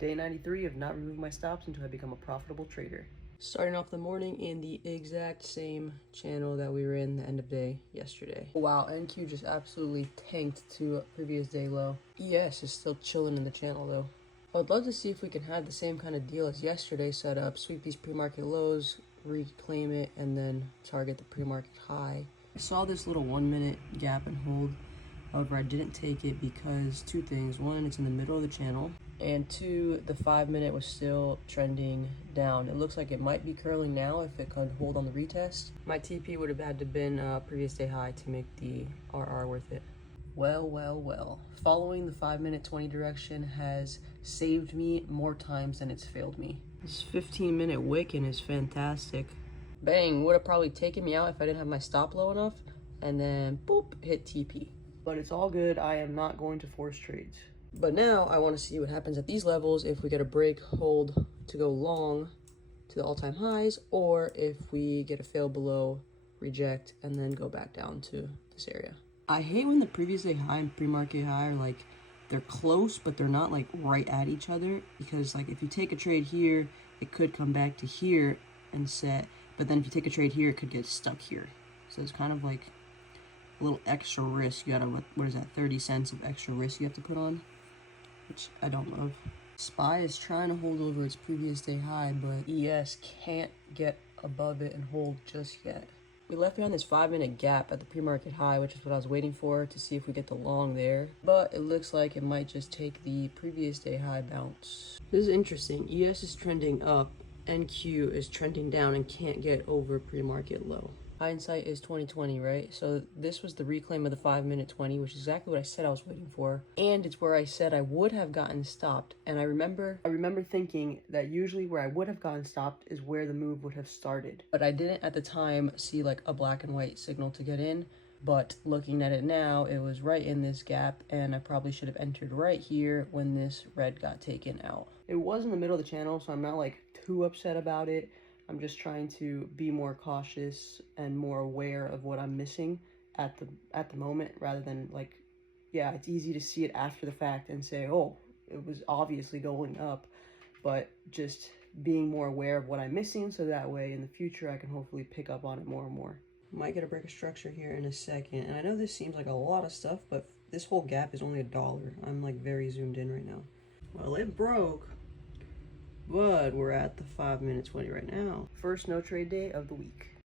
Day 93 of not removing my stops until I become a profitable trader. Starting off the morning in the exact same channel that we were in the end of day yesterday. Wow, NQ just absolutely tanked to a previous day low. ES is still chilling in the channel though. I'd love to see if we can have the same kind of deal as yesterday set up, sweep these pre-market lows, reclaim it, and then target the pre-market high. I saw this little 1 minute gap and hold. However, I didn't take it because two things. One, it's in the middle of the channel. And two, the 5 minute was still trending down. It looks like it might be curling now if it could hold on the retest. My TP would have had to been previous day high to make the RR worth it. Well. Following the 5 minute 20 direction has saved me more times than it's failed me. This 15 minute Wiccan is fantastic. Bang, would have probably taken me out if I didn't have my stop low enough. And then boop, hit TP. But it's all good. I am not going to force trades. But now I want to see what happens at these levels if we get a break hold to go long to the all-time highs, or if we get a fail below, reject, and then go back down to this area. I hate when the previous day high and pre-market high are like, they're close, but they're not like right at each other, because like if you take a trade here, it could come back to here and set, but then if you take a trade here, it could get stuck here. So it's kind of like a little extra risk. You gotta, what is that, 30 cents of extra risk you have to put on, which I don't love. SPY is trying to hold over its previous day high, but ES can't get above it and hold just yet. We left behind this 5 minute gap at the pre-market high, which is what I was waiting for to see if we get the long there, but it looks like it might just take the previous day high bounce. This is interesting. ES is trending up, NQ is trending down and can't get over pre-market low. Hindsight is 2020, right? So this was the reclaim of the 5 minute 20, which is exactly what I said I was waiting for. And it's where I said I would have gotten stopped. And I remember thinking that usually where I would have gotten stopped is where the move would have started. But I didn't at the time see like a black and white signal to get in. But looking at it now, it was right in this gap, and I probably should have entered right here when this red got taken out. It was in the middle of the channel, so I'm not like too upset about it. I'm just trying to be more cautious and more aware of what I'm missing at the moment, rather than like, yeah, it's easy to see it after the fact and say, oh, it was obviously going up, but just being more aware of what I'm missing, so that way in the future I can hopefully pick up on it more and more. Might get a break of structure here in a second, and I know this seems like a lot of stuff, but this whole gap is only $1. I'm like very zoomed in right now. Well, it broke, but we're at the 5 minute 20 right now. First no trade day of the week.